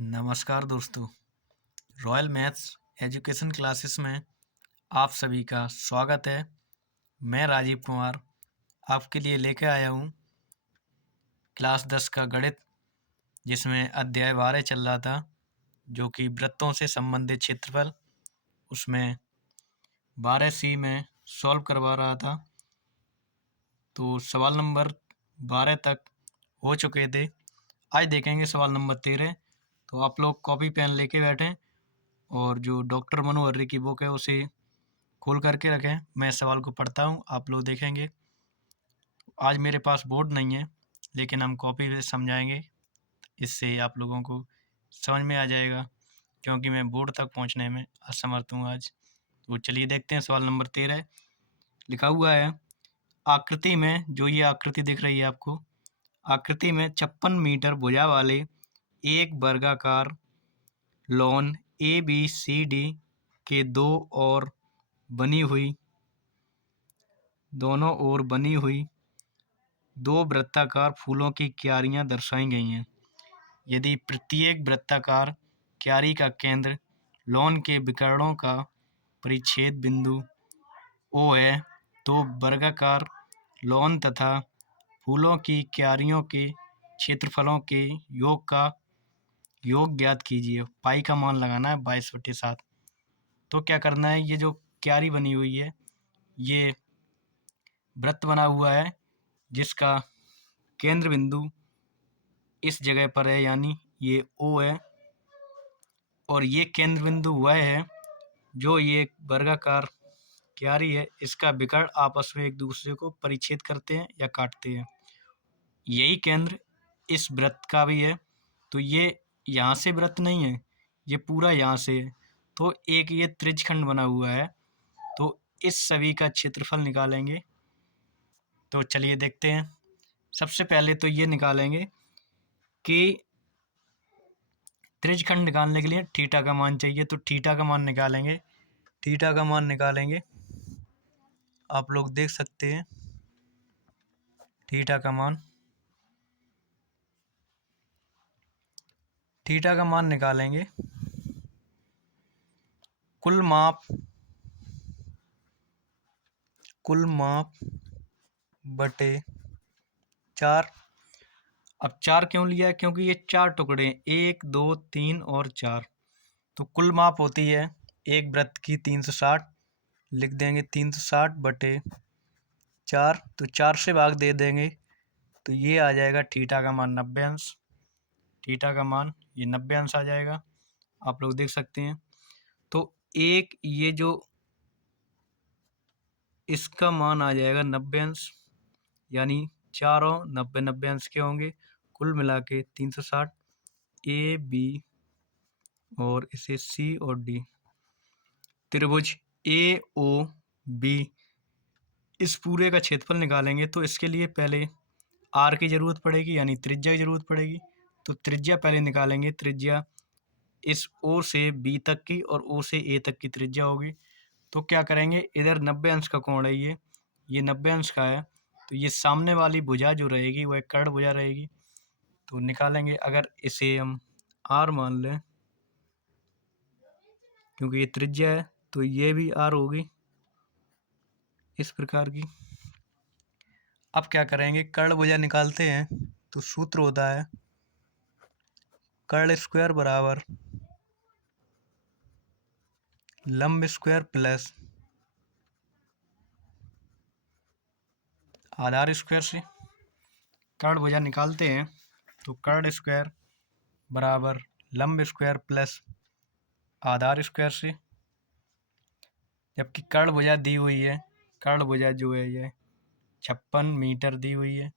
नमस्कार दोस्तों, royal maths education classes में आप सभी का स्वागत है। मैं राजीव कुमार आपके लिए लेकर आया हूँ क्लास 10 का गणित, जिसमें अध्याय 12 चल रहा था, जो कि वृत्तों से संबंधित क्षेत्रफल। उसमें 12C में सॉल्व करवा रहा था। तो सवाल नंबर 12 तक हो चुके थे। आज देखेंगे सवाल नंबर 13। तो आप लोग कॉपी पेन लेके बैठें और जो डॉक्टर मनोहर्री की बुक है उसे खोल करके रखें। मैं सवाल को पढ़ता हूँ, आप लोग देखेंगे। आज मेरे पास बोर्ड नहीं है, लेकिन हम कॉपी से समझाएंगे। इससे आप लोगों को समझ में आ जाएगा, क्योंकि मैं बोर्ड तक पहुँचने में असमर्थ हूँ आज। तो चलिए देखते हैं। सवाल नंबर 13 लिखा हुआ है, आकृति में, जो ये आकृति दिख रही है आपको, आकृति में 56 मीटर भुजा वाले एक वर्गाकार लॉन ABCD के दोनों ओर बनी हुई दो वृत्ताकार फूलों की क्यारियां दर्शाई गई हैं। यदि प्रत्येक वृत्ताकार क्यारी का केंद्र लॉन के विकर्णों का परिच्छेद बिंदु O है, तो वर्गाकार लॉन तथा फूलों की क्यारियों के क्षेत्रफलों के योग का योग ज्ञात कीजिए। पाई का मान लगाना है 22/7। तो क्या करना है, ये जो क्यारी बनी हुई है, ये वृत्त बना हुआ है जिसका केंद्र बिंदु इस जगह पर है, यानी ये O है, और ये केंद्र बिंदु वह है जो ये वर्गाकार क्यारी है, इसका विकर्ण आपस में एक दूसरे को परिच्छेद करते हैं या काटते हैं। यही केंद्र इस वृत्त का भी है। तो ये यहाँ से वृत्त नहीं है, ये पूरा यहाँ से है। तो एक ये त्रिज्यखंड बना हुआ है। तो इस सभी का क्षेत्रफल निकालेंगे। तो चलिए देखते हैं। सबसे पहले तो ये निकालेंगे कि त्रिज्यखंड निकालने के लिए थीटा का मान चाहिए। तो थीटा का मान निकालेंगे। थीटा का मान निकालेंगे, आप लोग देख सकते हैं। थीटा का मान निकालेंगे। कुल माप बटे 4। अब 4 क्यों लिया है? क्योंकि ये 4 टुकड़े, 1 2 3 और 4। तो कुल माप होती है एक वृत्त की 360। लिख देंगे 360 बटे 4। तो 4 से भाग दे देंगे, तो ये आ जाएगा थीटा का मान 90 अंश। थीटा का मान ये 90 अंश आ जाएगा, आप लोग देख सकते हैं। तो एक ये जो इसका मान आ जाएगा 90 अंश, यानी चारों 90 अंश के होंगे। कुल मिला के 360 AB और इसे C और D। त्रिभुज AOB, इस पूरे का क्षेत्रफल निकालेंगे। तो इसके लिए पहले R की ज़रूरत पड़ेगी, यानी त्रिज्या की ज़रूरत पड़ेगी। तो त्रिज्या पहले निकालेंगे। त्रिज्या इस O से B तक की और O से A तक की त्रिज्या होगी। तो क्या करेंगे, इधर 90 अंश का कोण है, ये 90 अंश का है। तो ये सामने वाली भुजा जो रहेगी वह कर्ण भुजा रहेगी। तो निकालेंगे। अगर इसे हम R मान लें, क्योंकि ये त्रिज्या है, तो ये भी R होगी इस प्रकार की। अब क्या करेंगे, कर्ण भुजा निकालते हैं। तो सूत्र होता है कर्ण स्क्वायर बराबर लंब स्क्वायर प्लस आधार स्क्वायर से। कर्ण भुजा निकालते हैं तो कर्ण स्क्वायर बराबर लंब स्क्वायर प्लस आधार स्क्वायर से। जबकि कर्ण भुजा दी हुई है, कर्ण भुजा जो है ये 56 मीटर दी हुई है।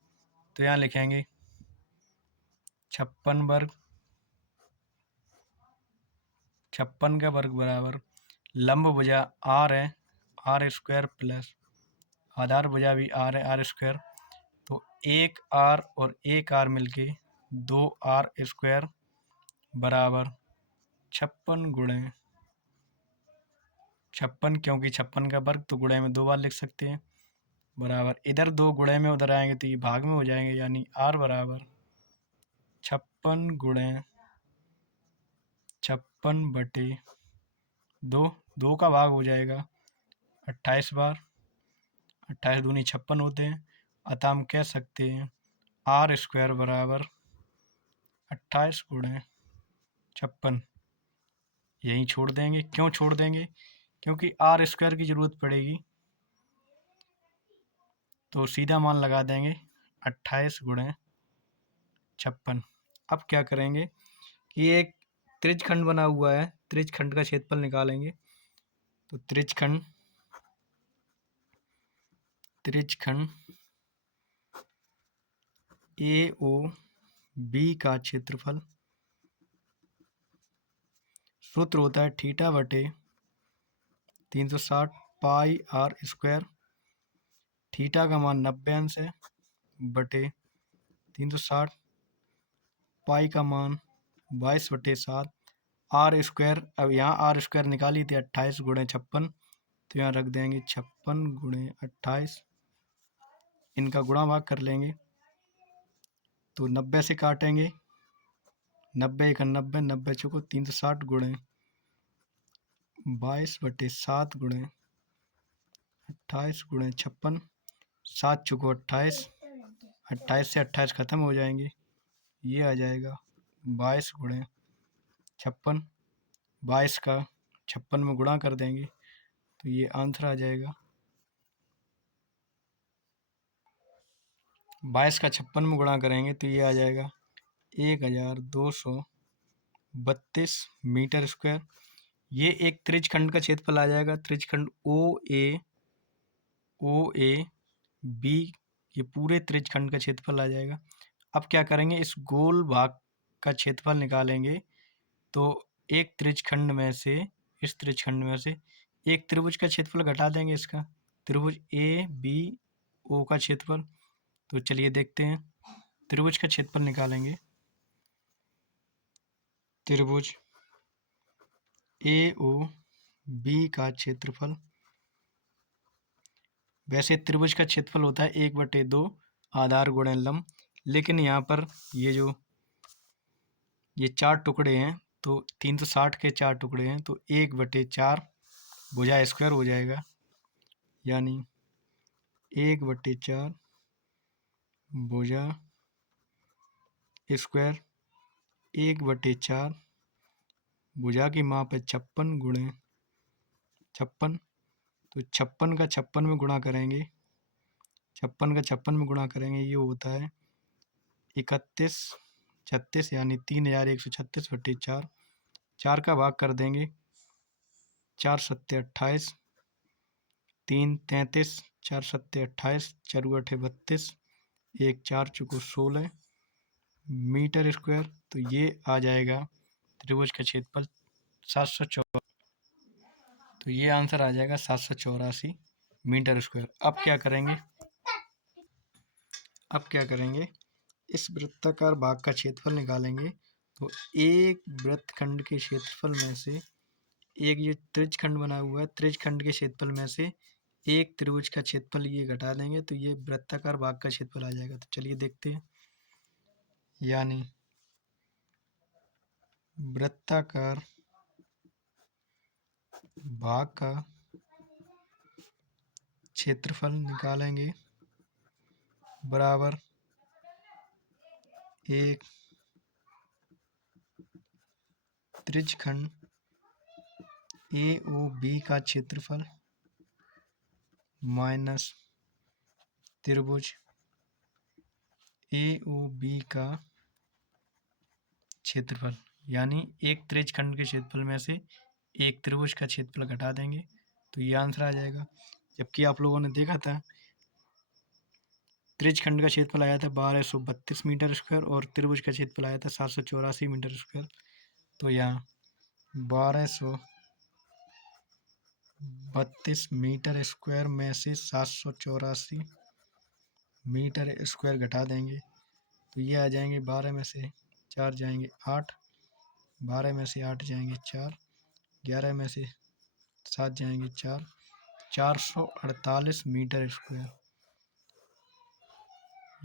तो यहाँ लिखेंगे 56 वर्ग, 56 का वर्ग बराबर लंब भुजा R है, R स्क्वायर प्लस आधार भुजा भी R है, R स्क्वायर। तो एक R और एक R मिलके 2R स्क्वायर बराबर 56 गुणे 56, क्योंकि 56 का वर्ग तो गुणे में 2 बार लिख सकते हैं, बराबर इधर 2 गुणे में उधर आएंगे तो ये भाग में हो जाएंगे, यानी R बराबर 56 गुणे 56/2, 2 का भाग हो जाएगा 28 बार, 28 दूनी 56 होते हैं। अतः हम कह सकते हैं r² बराबर 28 गुणे 56। यहीं छोड़ देंगे। क्यों छोड़ देंगे? क्योंकि r² की जरूरत पड़ेगी, तो सीधा मान लगा देंगे 28 गुणे 56। अब क्या करेंगे कि एक त्रिज्यखंड बना हुआ है, त्रिज्यखंड का क्षेत्रफल निकालेंगे। तो त्रिज्यखंड AOB का क्षेत्रफल सूत्र होता है θ/360 पाई r²। थीटा का मान 90 अंश है बटे 360, पाई का मान 22/7, r²। अब यहाँ r² निकाली थी 28 गुणे 56, तो यहाँ रख देंगे 56 गुणे 28। इनका गुणा भाग कर लेंगे तो 90 से काटेंगे, 90 × 90, 90 चौको 360 गुणे 22/7 गुणे 28 गुणे 56, 7 चौको 28, 28 से 28 खत्म हो जाएंगे। ये आ जाएगा 22 गुणे 56, 22 का 56 में गुणा कर देंगे तो ये आंसर आ जाएगा। 22 का 56 में गुणा करेंगे तो ये आ जाएगा 1232 मीटर स्क्वायर। ये एक त्रिज्यखंड का क्षेत्रफल आ जाएगा। त्रिज्यखंड OAB, ये पूरे त्रिज्यखंड का क्षेत्रफल आ जाएगा। अब क्या करेंगे, इस गोल भाग का क्षेत्रफल निकालेंगे। तो एक त्रिज्यखंड में से, इस त्रिज्यखंड में से एक त्रिभुज का क्षेत्रफल घटा देंगे, इसका त्रिभुज ABO का क्षेत्रफल। तो चलिए देखते हैं, त्रिभुज का क्षेत्रफल निकालेंगे। त्रिभुज AOB का क्षेत्रफल, वैसे त्रिभुज का क्षेत्रफल होता है 1/2 आधार गुणे लंब, लेकिन यहाँ पर ये 4 टुकड़े हैं, तो 360 के 4 टुकड़े हैं, तो 1/4 भुजा स्क्वायर हो जाएगा, यानी 1/4 भुजा स्क्वायर। 1/4 भुजा की माप है 56 गुणे 56, तो 56 का 56 में गुणा करेंगे, 56 का 56 में गुणा करेंगे, ये होता है 3136, यानी 3136/4। 4 का भाग कर देंगे, 4 सत्ते 28, 3 33, 4 सत्ते 28, 4 अठे 32, 1 4 चौको 16 मीटर स्क्वायर। तो ये आ जाएगा त्रिभुज का क्षेत्रफल 784। तो ये आंसर आ जाएगा 784 मीटर स्क्वायर। अब क्या करेंगे, इस वृत्ताकार भाग का क्षेत्रफल निकालेंगे। तो एक वृत्तखंड के क्षेत्रफल में से, एक ये त्रिज्यखंड बना हुआ है, त्रिज्यखंड के क्षेत्रफल में से एक त्रिभुज का क्षेत्रफल ये घटा देंगे, तो ये वृत्ताकार भाग का क्षेत्रफल आ जाएगा। तो चलिए देखते हैं, यानी वृत्ताकार भाग का क्षेत्रफल निकालेंगे बराबर एक त्रिज्यखंड AOB का क्षेत्रफल माइनस त्रिभुज AOB का क्षेत्रफल, यानी एक त्रिज्यखंड के क्षेत्रफल में से एक त्रिभुज का क्षेत्रफल घटा देंगे, तो ये आंसर आ जाएगा। जबकि आप लोगों ने देखा था त्रिज्यखंड का क्षेत्रफल आया था 1232 मीटर स्क्वायर और त्रिभुज का क्षेत्रफल आया था 784 मीटर स्क्वायर। तो यहाँ 1232 मीटर स्क्वायर में से 784 मीटर स्क्वायर घटा देंगे, तो ये आ जाएंगे 12 में से 4 जाएंगे 8, 12 में से 8 जाएंगे 4, 11 में से 7 जाएंगे 4, 448 मीटर स्क्वायर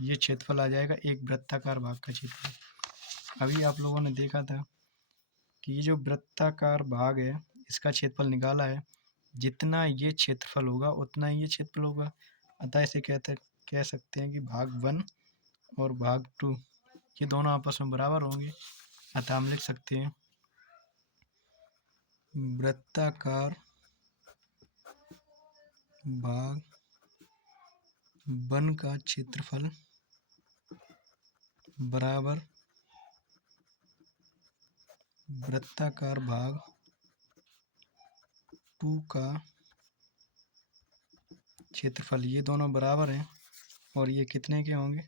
ये क्षेत्रफल आ जाएगा एक वृत्ताकार भाग का क्षेत्रफल। अभी आप लोगों ने देखा था कि ये जो वृत्ताकार भाग है इसका क्षेत्रफल निकाला है, जितना ये क्षेत्रफल होगा उतना ही ये क्षेत्रफल होगा। अतः इसे कह सकते हैं कि भाग 1 और भाग 2 ये दोनों आपस में बराबर होंगे। अतः हम लिख सकते हैं वृत्ताकार भाग 1 का क्षेत्रफल बराबर वृत्ताकार भाग 2 का क्षेत्रफल। ये दोनों बराबर हैं और ये कितने के होंगे?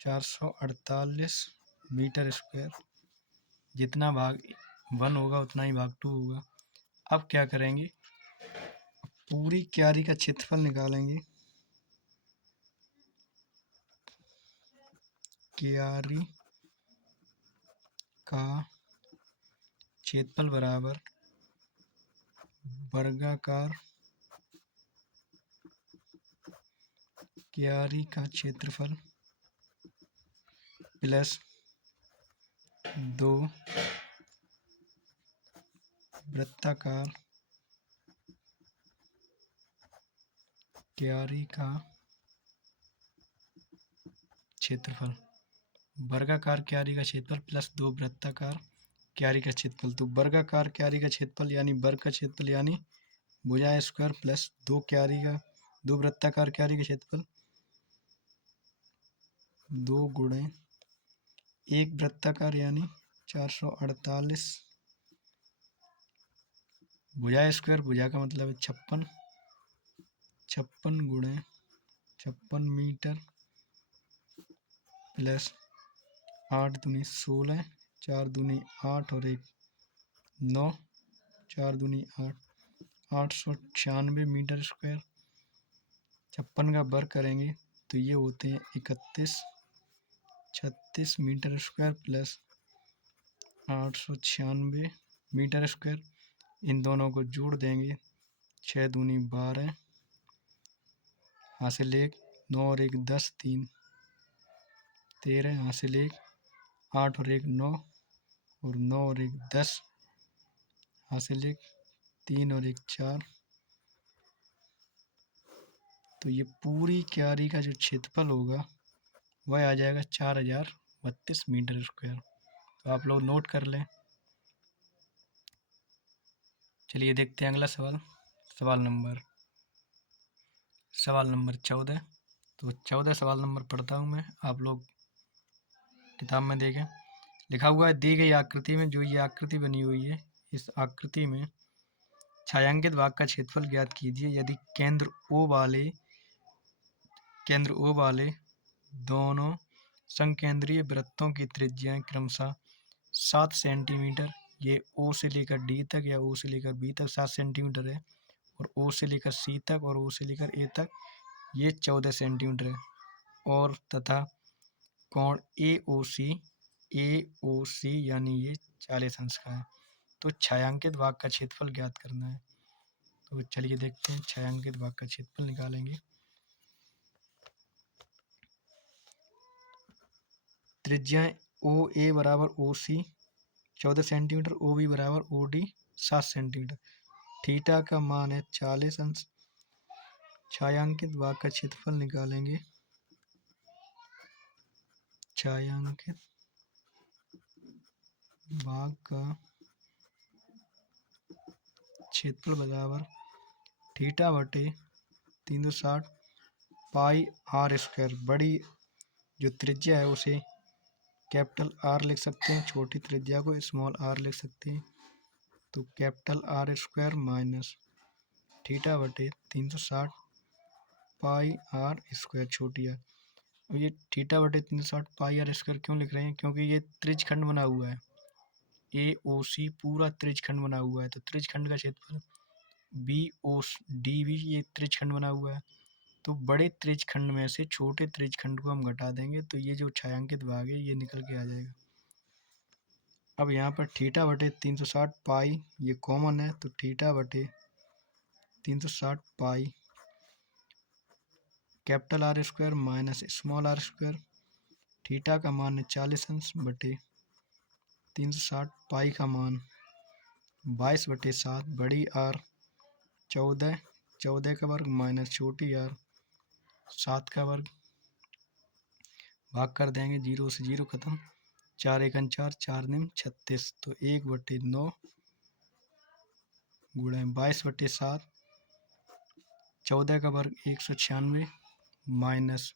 448 मीटर स्क्वायर। जितना भाग 1 होगा उतना ही भाग 2 होगा। अब क्या करेंगे, पूरी क्यारी का क्षेत्रफल निकालेंगे। क्यारी का क्षेत्रफल बराबर वर्गाकार क्यारी का क्षेत्रफल प्लस 2 वृत्ताकार क्यारी का क्षेत्रफल। वर्गाकार क्यारी का क्षेत्रफल प्लस 2 वृत्ताकार क्यारी का क्षेत्रफल। तो वर्गाकार क्यारी का क्षेत्रफल यानी वर्ग का क्षेत्रफल यानी भुजा स्क्वायर प्लस 2 वृत्ताकार क्यारी का क्षेत्रफल 2 गुणे 1 वृत्ताकार यानी 448 भुजा स्क्वायर, भुजा का मतलब है 56, 56 गुणे 56 मीटर प्लस 8 दूनी 16, 4 दूनी 8 और 1 9, 4 दूनी 8, 896 मीटर स्क्वायर। 56 का वर्ग करेंगे तो ये होते हैं 31, 36 metre square plus 896 metre square. इन दोनों को जोड़ देंगे, 6 दूनी 12, हासिल 1, 9 और 1 10, 3 13, हासिल 1, 8 और 1 9 और 9 और 1 10, हासिल 1, 3 और 1 4। तो ये पूरी क्यारी का जो क्षेत्रफल होगा वह आ जाएगा 4032 मीटर स्क्वायर। तो आप लोग नोट कर लें। चलिए देखते हैं अगला सवाल। सवाल नंबर 14। तो 14 सवाल नंबर पढ़ता हूँ मैं, आप लोग किताब में देखें। लिखा हुआ है, दी गई आकृति में जो ये आकृति बनी हुई है, इस आकृति में छायांकित भाग का क्षेत्रफल ज्ञात कीजिए यदि केंद्र ओ वाले दोनों संकेंद्रीय वृत्तों की त्रिज्याएं क्रमशः 7 सेंटीमीटर, ये ओ से लेकर डी तक या ओ से लेकर बी तक 7 सेंटीमीटर है, और ओ से लेकर सी तक और ओ से लेकर ए तक ये 14 सेंटीमीटर है, और तथा कोण ए ओ सी यानी ये 40 अंश का है। तो छायांकित भाग का क्षेत्रफल ज्ञात करना है। तो चलिए देखते हैं, छायांकित भाग का क्षेत्रफल निकालेंगे। त्रिज्या ओ ए बराबर ओ सी 14 सेंटीमीटर, ओ बी बराबर ओ डी 7 सेंटीमीटर, थीटा का मान है 40 अंश। छायांकित भाग का क्षेत्रफल निकालेंगे। छायांकित भाग का क्षेत्रफल बराबर थीटा बटे 360 पाई आर स्क्वायर। बड़ी जो त्रिज्या है उसे कैपिटल आर लिख सकते हैं, छोटी त्रिज्या को स्मॉल आर लिख सकते हैं। तो capital R square minus theta बटे 360 पाई आर स्क्वायर छोटी आर। और ये थीटा बटे 360 पाई आर स्क्वायर क्यों लिख रहे हैं? क्योंकि ये त्रिज्यखंड बना हुआ है, ए ओ सी पूरा त्रिज्यखंड बना हुआ है। तो त्रिज्यखंड का क्षेत्रफल बी ओ डी भी ये त्रिज्यखंड बना हुआ है। तो बड़े त्रिज्यखंड में से छोटे त्रिज्यखंड को हम घटा देंगे तो ये जो छायांकित भाग है ये निकल के आ जाएगा। अब यहाँ पर थीटा बटे 360 पाई ये कॉमन है, तो थीटा बटे 360 pi capital R square minus small R square. Theta का मान है 40 अंश बटे 360 पाई का मान 22/7 बड़ी आर 14, 14 का वर्ग माइनस छोटी आर 7 का वर्ग, भाग कर देंगे, 0 से 0 खत्म, 4 एकन 4, 4 निम 36, तो 1/9 गुणा 22/7, 14 का वर्ग 196 माइनस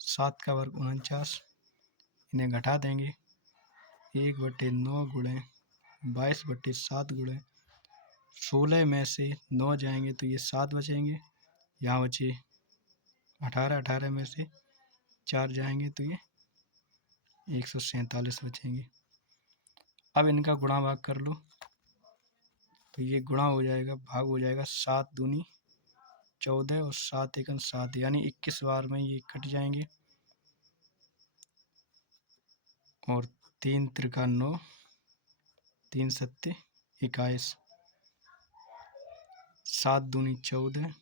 7 का वर्ग 49, इन्हें घटा देंगे, 1/9 गुणे 22/7 गुणे 16 में से 9 जाएंगे तो ये 7 बचेंगे, यहाँ बचे 18, 18 में से 4 जाएंगे तो ये 147 बचेंगे। अब इनका गुणा भाग कर लो, तो ये गुणा हो जाएगा, भाग हो जाएगा, 7 दूनी 14 और 7 एकन 7, यानी 21 बार में ये कट जाएंगे, और 3 त्रिका 9, 3 सत्ते 21, 7 दूनी 14,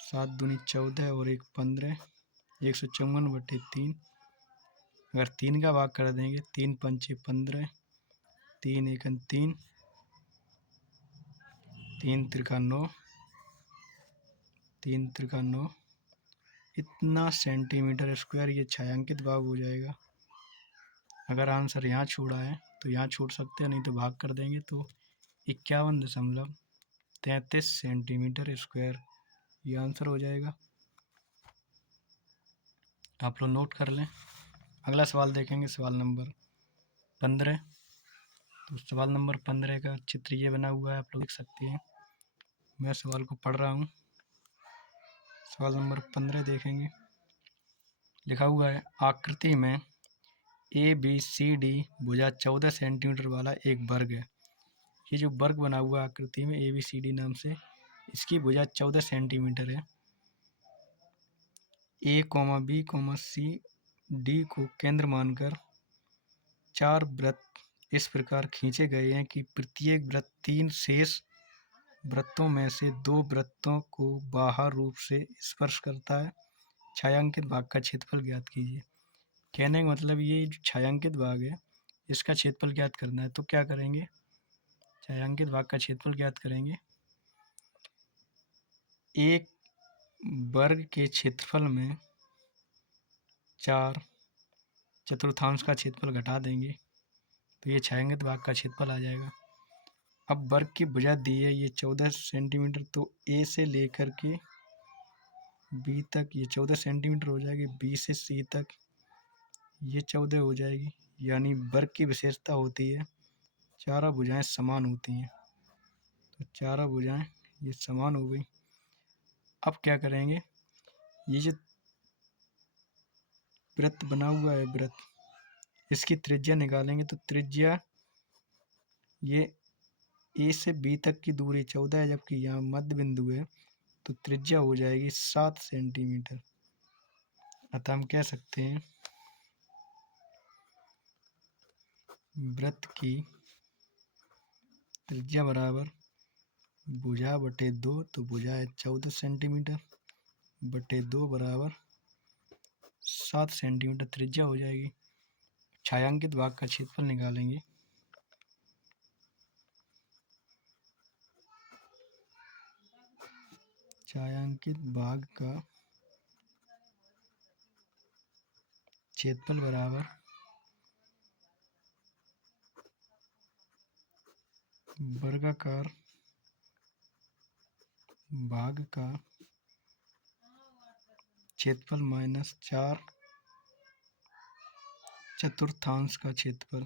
7 दूनी 14 और 1 15, 154/3, अगर 3 का भाग कर देंगे, 3 पंचे 15, 3 एकन 3, 3 त्रिका 9, 3 त्रिका 9, इतना सेंटीमीटर स्क्वायर ये छायांकित भाग हो जाएगा। अगर आंसर यहाँ छोड़ा है तो यहाँ छोड़ सकते हैं, नहीं तो भाग कर देंगे तो 51.33 सेंटीमीटर स्क्वायर ये आंसर हो जाएगा। आप लोग नोट कर लें। अगला सवाल देखेंगे, सवाल नंबर 15। तो सवाल नंबर 15 का चित्र ये बना हुआ है, आप लोग देख सकते हैं। मैं सवाल को पढ़ रहा हूँ। सवाल नंबर 15 देखेंगे, लिखा हुआ है, आकृति में ABCD भुजा 14 सेंटीमीटर वाला एक वर्ग है। ये जो वर्ग बना हुआ आकृति में ABCD नाम से, इसकी भुजा 14 सेंटीमीटर है। A, B, C, D को केंद्र मानकर 4 वृत्त इस प्रकार खींचे गए हैं कि प्रत्येक वृत्त 3 शेष वृत्तों में से 2 वृत्तों को बाह्य रूप से स्पर्श करता है। छायांकित भाग का क्षेत्रफल ज्ञात कीजिए। कहने का मतलब ये जो छायांकित भाग है, इसका क्षेत्रफल ज्ञात करना है। तो क्या करेंगे, छायांकित भाग का क्षेत्रफल ज्ञात करेंगे। एक वर्ग के क्षेत्रफल में 4 चतुर्थांश का क्षेत्रफल घटा देंगे तो ये छायांकित भाग का क्षेत्रफल आ जाएगा। अब वर्ग की भुजा दी है ये 14 सेंटीमीटर, तो A से लेकर के B तक ये 14 सेंटीमीटर हो जाएगी, B से C तक ये 14 हो जाएगी। यानी वर्ग की विशेषता होती है चारों भुजाएं समान होती हैं, तो चारों भुजाएं ये समान हो गई। अब क्या करेंगे, ये जो वृत्त बना हुआ है वृत्त, इसकी त्रिज्या निकालेंगे। तो त्रिज्या ये A से B तक की दूरी 14 है, जबकि यहाँ मध्य बिंदु है, तो त्रिज्या हो जाएगी 7 सेंटीमीटर। अतः हम कह सकते हैं वृत्त की त्रिज्या बराबर भुजा बटे 2, तो भुजा है 14 सेंटीमीटर बटे 2 बराबर 7 सेंटीमीटर त्रिज्या हो जाएगी। छायांकित भाग का क्षेत्रफल निकालेंगे। छायांकित भाग का क्षेत्रफल बराबर वर्गाकार भाग का क्षेत्रफल माइनस 4 चतुर्थांश का क्षेत्रफल,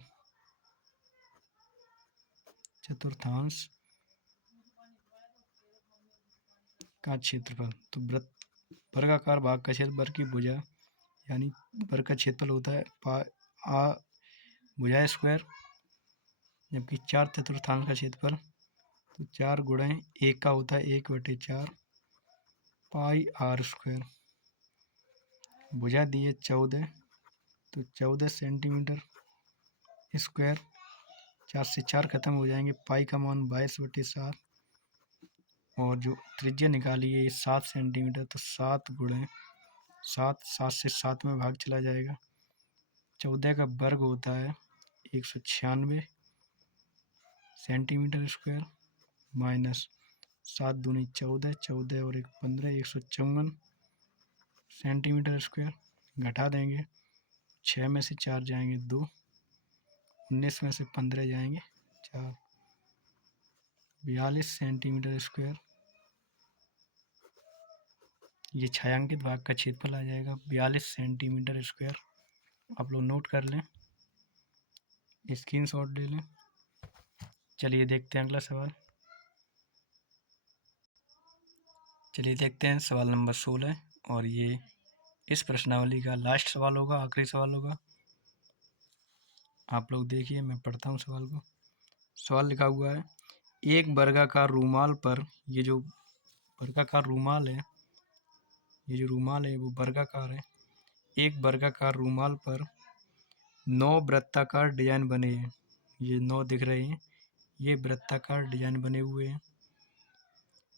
चतुर्थांश का क्षेत्रफल। तो वर्गाकार भाग का क्षेत्रफल वर्ग की भुजा यानी वर्ग का क्षेत्रफल होता है भुजा स्क्वायर, जबकि 4 चतुर्थांश का क्षेत्रफल तो 4 गुणे 1 का होता है 1/4 पाई आर स्क्वायर। भुजा दी है 14, तो 14 सेंटीमीटर स्क्वायर, 4 से 4 खत्म हो जाएंगे, पाई का मान 22/7, और जो त्रिज्या निकाली है 7 सेंटीमीटर, तो 7 गुणे 7, 7 से 7 में भाग चला जाएगा। 14 का वर्ग होता है 196 सेंटीमीटर स्क्वायर माइनस 7 दूनी 14, 14 और 1 15, 154 सेंटीमीटर स्क्वायर घटा देंगे। 6 में से 4 जाएंगे 2, 19 में से 15 जाएंगे 4, 42 सेंटीमीटर स्क्वायर। ये छायांकित भाग का क्षेत्रफल आ जाएगा 42 सेंटीमीटर स्क्वायर। आप लोग नोट कर लें, स्क्रीनशॉट ले लें। चलिए देखते हैं अगला सवाल। चलिए देखते हैं सवाल नंबर 16, और ये इस प्रश्नावली का लास्ट सवाल होगा, आखिरी सवाल होगा। आप लोग देखिए, मैं पढ़ता हूँ सवाल को। सवाल लिखा हुआ है, एक वर्गाकार रूमाल पर, ये जो वर्गाकार रूमाल है, ये जो रूमाल है वो वर्गाकार है। एक वर्गाकार रूमाल पर 9 वृत्ताकार डिजाइन बने हैं। ये 9 दिख रहे हैं, ये वृत्ताकार डिजाइन बने हुए हैं,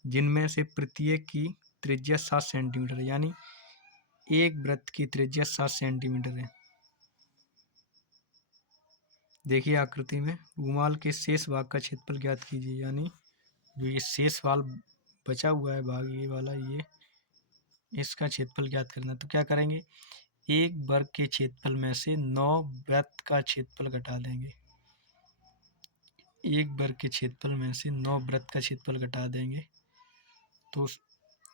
जिनमें से प्रत्येक की त्रिज्या 7 सेंटीमीटर है। यानी एक वृत्त की त्रिज्या 7 सेंटीमीटर है। देखिए आकृति में, रूमाल के शेष भाग का क्षेत्रफल ज्ञात कीजिए। यानी जो ये शेष भाग बचा हुआ है भाग, ये वाला, ये इसका क्षेत्रफल ज्ञात करना है। तो क्या करेंगे, एक वर्ग के क्षेत्रफल में से 9 वृत्त का क्षेत्रफल घटा देंगे। एक वर्ग के क्षेत्रफल में से 9 वृत्त का क्षेत्रफल घटा देंगे। तो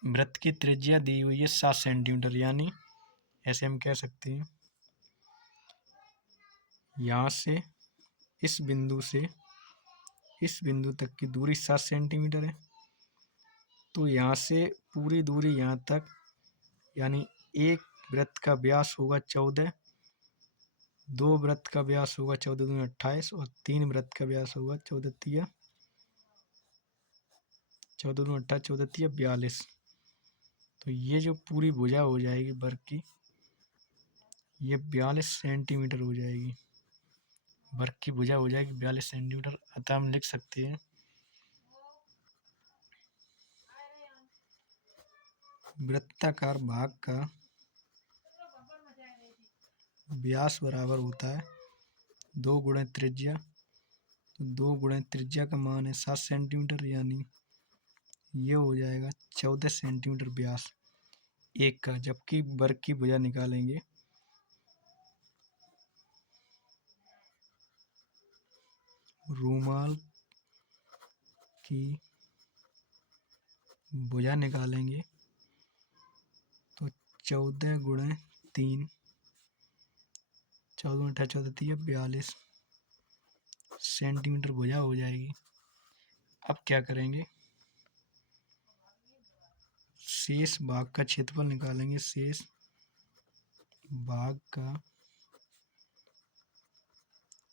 वृत्त की त्रिज्या दी हुई है 7 सेंटीमीटर। यानी ऐसे हम कह सकते हैं, यहाँ से इस बिंदु से इस बिंदु तक की दूरी 7 सेंटीमीटर है। तो यहाँ से पूरी दूरी यहाँ तक, यानी एक वृत्त का व्यास होगा 14, 2 वृत्त का व्यास होगा 14 दूनी 28, और 3 वृत्त का व्यास होगा 14 तिया 14 दूनी 28, 14 तिया 42। तो ये जो पूरी भुजा हो जाएगी वर्ग की, ये 42 सेंटीमीटर हो जाएगी। वर्ग की भुजा हो जाएगी 42 सेंटीमीटर। अतः हम लिख सकते हैं वृत्ताकार भाग का व्यास बराबर होता है 2 गुणे त्रिज्या। तो 2 गुणे त्रिज्या का मान है 7 सेंटीमीटर। यानी ये हो जाएगा 14 सेंटीमीटर व्यास एक का। जबकि वर्ग की भुजा निकालेंगे, रूमाल की भुजा निकालेंगे तो 14 गुणे 3, 14 अट्ठा 14 तिया 42 सेंटीमीटर भुजा हो जाएगी। अब क्या करेंगे, शेष भाग का क्षेत्रफल निकालेंगे। शेष भाग का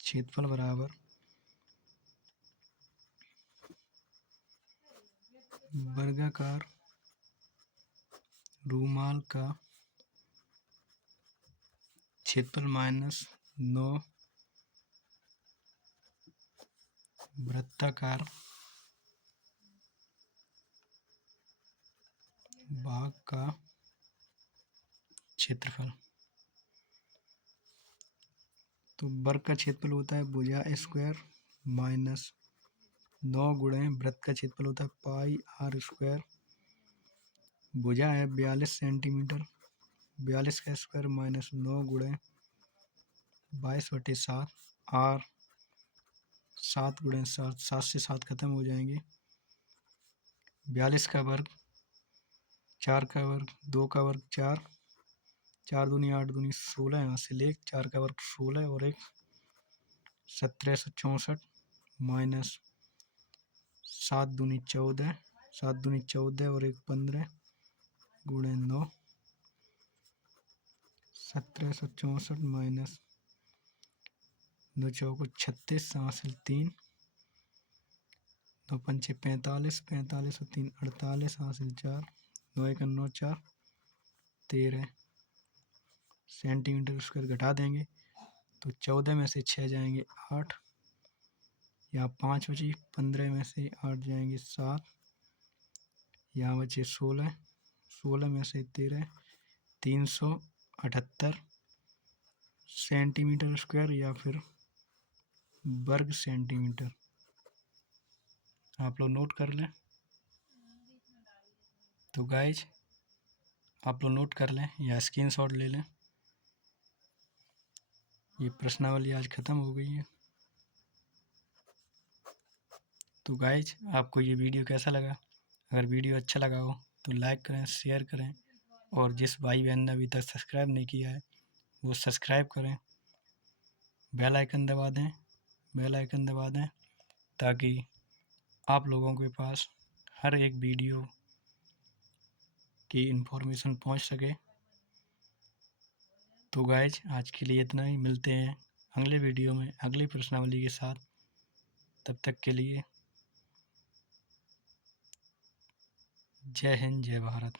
क्षेत्रफल बराबर वर्गाकार रूमाल का क्षेत्रफल माइनस 9 वृत्ताकार भाग का क्षेत्रफल। तो वर्ग का क्षेत्रफल होता है भुजा स्क्वायर माइनस 9 गुणे वृत्त का क्षेत्रफल होता है पाई आर स्क्वायर। भुजा है 42 सेंटीमीटर, 42 का स्क्वायर माइनस 9 गुणे 22/7, आर 7 गुणे 7, 7 से 7 खत्म हो जाएंगे। 42 का वर्ग, 4 का वर्ग, 2 का वर्ग 4, 4 दूनी 8 दूनी 16, यहाँ से ले 4 का वर्ग 16 और 1 1764 माइनस 7 दूनी 14, 7 दूनी 14 और 1 15 गुणे 9 1764 माइनस 2 चौको 36 हासिल 3, 2 पंचे 45, 45 और 3 48 हासिल 4, 9 1 9 4 13 सेंटीमीटर स्क्वायर घटा देंगे। तो 14 में से 6 जाएंगे 8, यहाँ 5 बची, 15 में से 8 जाएंगे 7, यहाँ बचे 16, 16 में से 13, 378 सेंटीमीटर स्क्वायर, या फिर वर्ग सेंटीमीटर। आप लोग नोट कर लें। तो गाइज आप लोग नोट कर लें या स्क्रीनशॉट ले लें। ये प्रश्नावली आज ख़त्म हो गई है। तो गाइज आपको ये वीडियो कैसा लगा? अगर वीडियो अच्छा लगा हो तो लाइक करें, शेयर करें, और जिस भाई बहन ने अभी तक सब्सक्राइब नहीं किया है वो सब्सक्राइब करें, बेल आइकन दबा दें ताकि आप लोगों के पास हर एक वीडियो की इन्फॉर्मेशन पहुंच सके। तो गाइज आज के लिए इतना ही। मिलते हैं अगले वीडियो में अगली प्रश्नावली के साथ। तब तक के लिए जय हिंद, जय भारत।